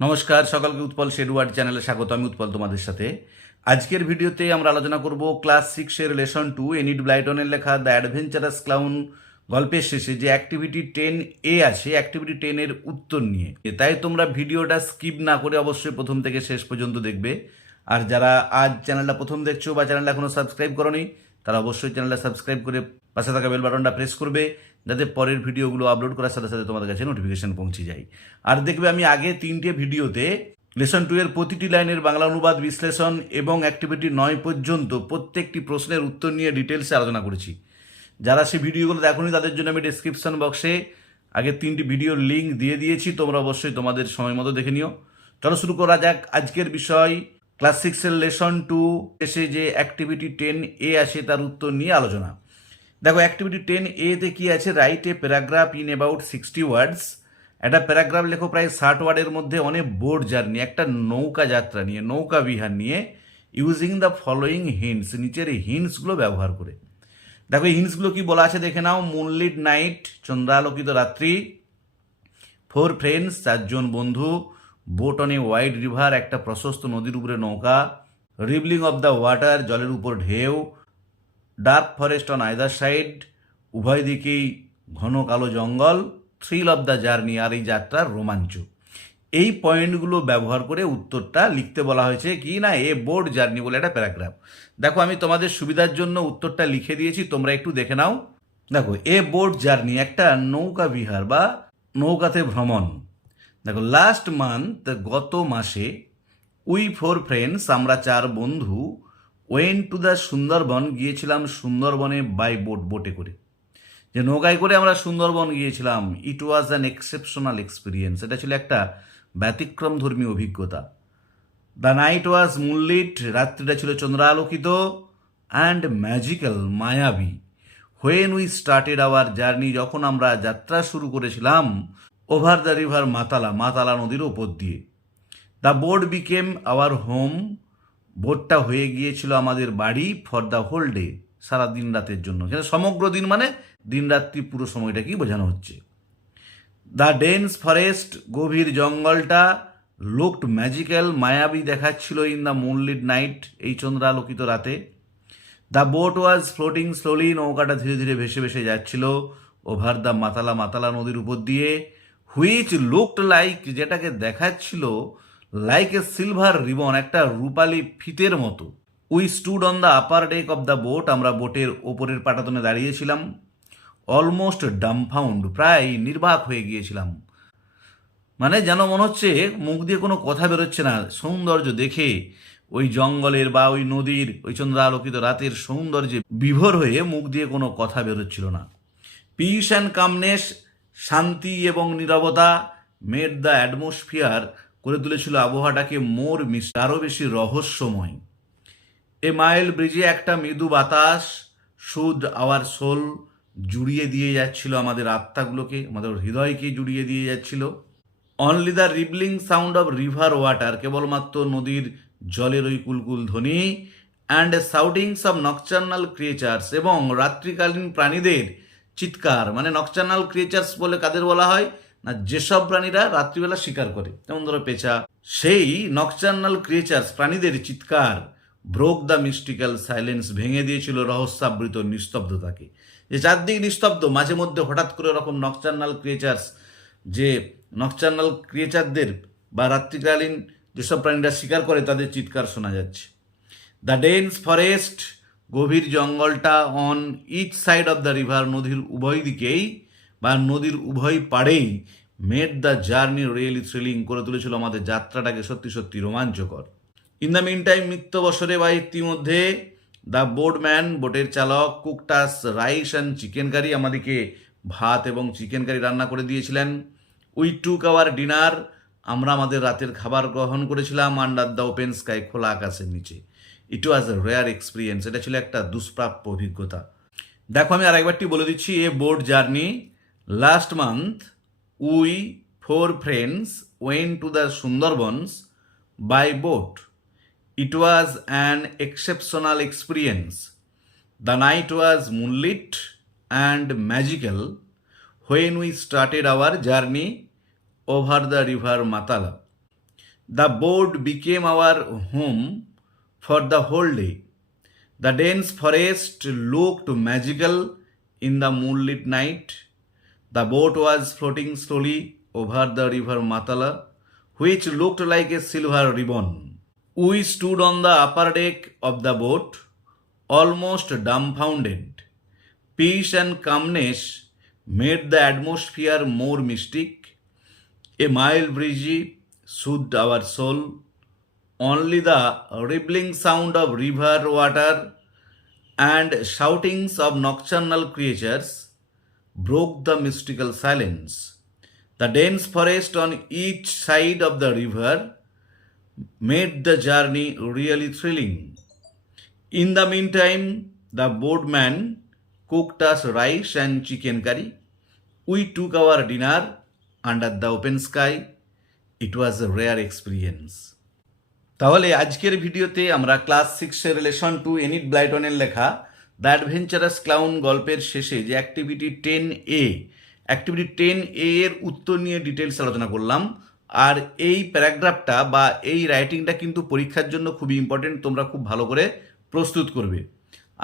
নমস্কার সকলকে উৎপল শেডওয়ার্ড চ্যানেলে স্বাগত। আমি উৎপল তোমাদের সাথে। আজকের ভিডিওতে আমরা আলোচনা করব ক্লাস 6-এর লেসন 2 এনিড ব্লাইটনের লেখা দ্য অ্যাডভেঞ্চারাস ক্লাউন গল্পের শেষে যে অ্যাক্টিভিটি 10A আছে, অ্যাক্টিভিটি 10-এর উত্তর নিয়ে। তাই তোমরা ভিডিওটা স্কিপ না করে অবশ্যই প্রথম থেকে শেষ পর্যন্ত দেখবে। আর যারা আজ চ্যানেলটা প্রথম দেখছো বা চ্যানেলটা এখনো সাবস্ক্রাইব করোনি, তারা অবশ্যই চ্যানেলটা সাবস্ক্রাইব করে পাশে থাকা বেল বাটনটা প্রেস করবে, যাতে পরের ভিডিওগুলো আপলোড করার সাথে সাথে তোমাদের কাছে নোটিফিকেশন পৌঁছে যায়। আর দেখবে আমি আগে 3টে ভিডিওতে লেসন 2 এর প্রতিটি লাইনের বাংলা অনুবাদ, বিশ্লেষণ এবং অ্যাক্টিভিটি 9 পর্যন্ত প্রত্যেকটি প্রশ্নের উত্তর নিয়ে ডিটেলসে আলোচনা করেছি। যারা সেই ভিডিওগুলো দেখোনি তাদের জন্য আমি ডেসক্রিপশন বক্সে আগে 3টি ভিডিওর লিঙ্ক দিয়ে দিয়েছি, তোমরা অবশ্যই তোমাদের সময় মতো দেখে নিও। চলো শুরু করা যাক আজকের বিষয়। ক্লাস 6-এর লেসন 2 এসে যে অ্যাক্টিভিটি 10A আছে তার উত্তর নিয়ে আলোচনা। দেখো অ্যাক্টিভিটি 10A-তে কি আছে, write a paragraph in about 60 ওয়ার্ডস। একটা প্যারাগ্রাফ লেখো প্রায় 60 ওয়ার্ডের মধ্যে অনেক বোট জার্নি, একটা নৌকা যাত্রা নিয়ে, নৌকা বিহার নিয়ে, ইউজিং দ্য ফলোয়িং হিন্টস, নিচের এই হিন্টসগুলো ব্যবহার করে। দেখো এই হিন্টসগুলো কি বলা আছে দেখে নাও। মুনলিট নাইট, চন্দ্রালোকিত রাত্রি। 4 ফ্রেন্ডস, 4জন বন্ধু। Boat on a wide river, একটা প্রশস্ত নদীর উপরে নৌকা। রিবলিং অফ দ্য ওয়াটার, জলের উপর ঢেউ। Dark forest on either side, উভয় দিকেই ঘন কালো জঙ্গল। থ্রিল অফ দ্য জার্নি, আর এই যাত্রার রোমাঞ্চ। এই পয়েন্টগুলো ব্যবহার করে উত্তরটা লিখতে বলা হয়েছে কি না, এ বোট জার্নি বলে একটা প্যারাগ্রাফ। দেখো আমি তোমাদের সুবিধার জন্য উত্তরটা লিখে দিয়েছি, তোমরা একটু দেখে নাও। দেখো এ বোট জার্নি, একটা নৌকা বিহার বা নৌকাতে ভ্রমণ। দেখো লাস্ট মান্থ, গত মাসে, উই 4 ফ্রেন্ডস, আমরা 4 বন্ধু, ওয়েন টু দ্য সুন্দরবন, গিয়েছিলাম সুন্দরবনে বাই বোট, বোটে করে। যে নৌকায় করে আমরা সুন্দরবন গিয়েছিলাম। It was an exceptional experience, এটা ছিল একটা ব্যতিক্রম ধর্মী অভিজ্ঞতা। দ্য নাইট ওয়াজ মুনলিট, রাত্রিটা ছিল চন্দ্রালোকিত। অ্যান্ড ম্যাজিক্যাল, মায়াবী। When we started our journey, যখন আমরা যাত্রা শুরু করেছিলাম, over the river Matla, Matla নদীর ওপর দিয়ে। The boat became our home, বোটটা হয়ে গিয়েছিল আমাদের বাড়ি। ফর দ্য হোল ডে, সারা দিন রাতের জন্য। সমগ্র দিন মানে দিন রাত্রি পুরো সময়টাকেই বোঝানো হচ্ছে। দ্য ডেন্স ফরেস্ট, গভীর জঙ্গলটা। লুকড ম্যাজিক্যাল, মায়াবী দেখাচ্ছিল। ইন দ্য মুনলিট নাইট, এই চন্দ্রালোকিত রাতে। The boat was floating slowly, নৌকাটা ধীরে ধীরে ভেসে ভেসে যাচ্ছিল। ওভার দ্য মাতালা, মাতালা নদীর উপর দিয়ে। হুইচ লুকড লাইক, যেটাকে দেখাচ্ছিল লাইক এ সিলভার রিবন, একটা রূপালী ফিতের মতো। We stood on the upper day of the boat, আমরা বোটের ওপরের পাটাতনে দাঁড়িয়েছিলাম। অলমোস্ট ডামফাউন্ড, প্রায় নির্বাক হয়ে গিয়েছিলাম। মানে যেন মনে হচ্ছে মুখ দিয়ে কোনো কথা বেরোচ্ছে না, সৌন্দর্য দেখে। ওই জঙ্গলের বা ওই নদীর, ওই চন্দ্রালোকিত রাতের সৌন্দর্যে বিভোর হয়ে মুখ দিয়ে কোনো কথা বেরোচ্ছিল না। পিস অ্যান্ড কামনেস, শান্তি এবং নীরবতা। মেড দ্য অ্যাটমসফিয়ার, করে তুলেছিল আবহাওয়াটাকে মোর মিস্ট, আরও বেশি রহস্যময়। এ মাইল ব্রিজে, একটা মৃদু বাতাস। শুড আওয়ার সোল, জুড়িয়ে দিয়ে যাচ্ছিল আমাদের আত্মাগুলোকে, আমাদের হৃদয়কে জুড়িয়ে দিয়ে যাচ্ছিল। Only the reballing sound of river water, কেবলমাত্র নদীর জলের ওই কুলকুল ধ্বনি। অ্যান্ড সাউটিংস অফ নকচার্নাল ক্রিয়েচার্স, এবং রাত্রিকালীন প্রাণীদের চিৎকার। মানে নকচার্নাল ক্রিয়েচার্স বলে কাদের বলা হয় না, যেসব প্রাণীরা রাত্রিবেলা শিকার করে, যেমন ধরো পেঁচা। সেই নকচার্নাল ক্রিয়েচার্স, প্রাণীদের চিৎকার। ব্রোক দ্য মিস্টিক্যাল সাইলেন্স, ভেঙে দিয়েছিল রহস্যাবৃত নিস্তব্ধতাকে। যে চারদিক নিস্তব্ধ, মাঝে মধ্যে হঠাৎ করে ওরকম নকচার্নাল ক্রিয়েচার্স, যে নকচার্নাল ক্রিয়েচারদের বা রাত্রিকালীন যেসব প্রাণীরা শিকার করে তাদের চিৎকার শোনা যাচ্ছে। দ্য ডেন্স ফরেস্ট, গভীর জঙ্গলটা। On each side of the river, নদীর উভয় দিকেই বা নদীর উভয় পাড়েই। Made the journey really thrilling, করে তুলেছিল আমাদের যাত্রাটাকে সত্যি সত্যি রোমাঞ্চকর। ইন দ্য মিন টাইম, মৃত্যু বছরে বা ইতিমধ্যে, দ্য বোটম্যান, বোটের চালক, কুকটাস রাইস অ্যান্ড চিকেন কারি, আমাদেরকে ভাত এবং চিকেন কারি রান্না করে দিয়েছিলেন। উই টুক আওয়ার ডিনার, আমরা আমাদের রাতের খাবার গ্রহণ করেছিলাম। আন্ডার দ্য ওপেন স্কাই, খোলা আকাশের নিচে। ইট ওয়াজ এ রেয়ার এক্সপিরিয়েন্স, এটা ছিল একটা দুষ্প্রাপ্য অভিজ্ঞতা। দেখো আমি আর একবারটি বলে দিচ্ছি। A boat journey, last month we 4 friends went to the Sundarbans by boat. It was an exceptional experience. The night was moonlit and magical when we started our journey over the river Matala. The boat became our home for the whole day. The dense forest looked magical in the moonlit night. The boat was floating slowly over the river Matala, which looked like a silver ribbon. We stood on the upper deck of the boat, almost dumbfounded. Peace and calmness made the atmosphere more mystic. A mild breeze soothed our soul. Only the rippling sound of river water and shoutings of nocturnal creatures broke the mystical silence. The dense forest on each side of the river made the journey really thrilling. In the meantime, the boatman cooked us rice and chicken curry. We took our dinner under the open sky. It was a rare experience. তাহলে আজকের ভিডিওতে আমরা class 6 relation to Enid ব্লাইটনের লেখা the adventurous clown গল্পের শেষে যে activity 10A এর উত্তর নিয়ে ডিটেলস আলোচনা করলাম। আর এই প্যারাগ্রাফটা বা এই রাইটিংটা কিন্তু পরীক্ষার জন্য খুবই ইম্পর্টেন্ট, তোমরা খুব ভালো করে প্রস্তুত করবে।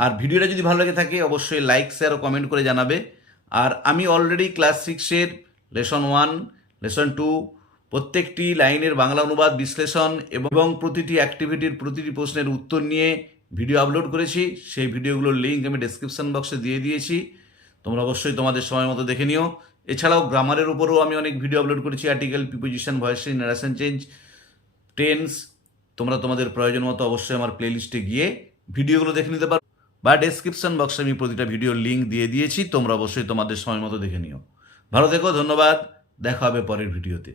আর ভিডিওটা যদি ভালো লাগে থাকে অবশ্যই লাইক শেয়ার ও কমেন্ট করে জানাবে। আর আমি অলরেডি ক্লাস 6 লেসন 1 লেসন 2 প্রত্যেকটি লাইনের বাংলা অনুবাদ বিশ্লেষণ এবং প্রতিটি অ্যাক্টিভিটির প্রতিটি প্রশ্নের উত্তর নিয়ে ভিডিও আপলোড করেছি। সেই ভিডিওগুলোর লিঙ্ক আমি ডেসক্রিপশন বক্সে দিয়ে দিয়েছি, তোমরা অবশ্যই তোমাদের সময় মতো দেখে নিও। এছাড়াও গ্রামারের উপরেও আমি অনেক ভিডিও আপলোড করেছি, article, preposition, voice change, narration change, tense. তোমরা তোমাদের প্রয়োজন মতো অবশ্যই আমার প্লেলিস্টে গিয়ে ভিডিওগুলো দেখে নিতে পারো, বা ডেসক্রিপশন বক্সে আমি প্রতিটা ভিডিওর লিঙ্ক দিয়ে দিয়েছি, তোমরা অবশ্যই তোমাদের সময় মতো দেখে নিও। ভালো থেকো, ধন্যবাদ, দেখা হবে পরের ভিডিওতে।